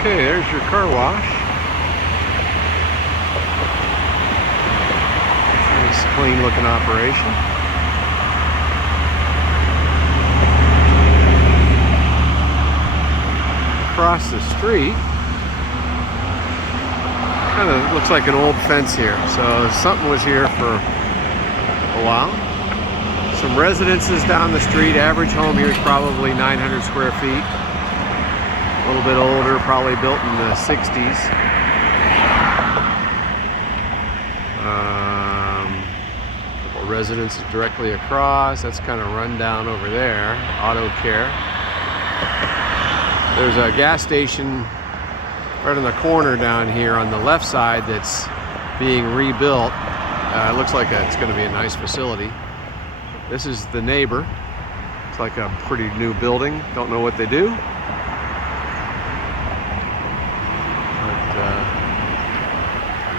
Okay, there's your car wash. Nice, clean looking operation. Across the street, kind of looks like an old fence here. So something was here for a while. Some residences down the street. Average home here is probably 900 square feet. A little bit older, probably built in the 60s. Couple residences directly across. That's kind of run down over there. Auto care. There's a gas station right in the corner down here on the left side that's being rebuilt. It looks like it's going to be a nice facility. This is the neighbor. It's like a pretty new building. Don't know what they do.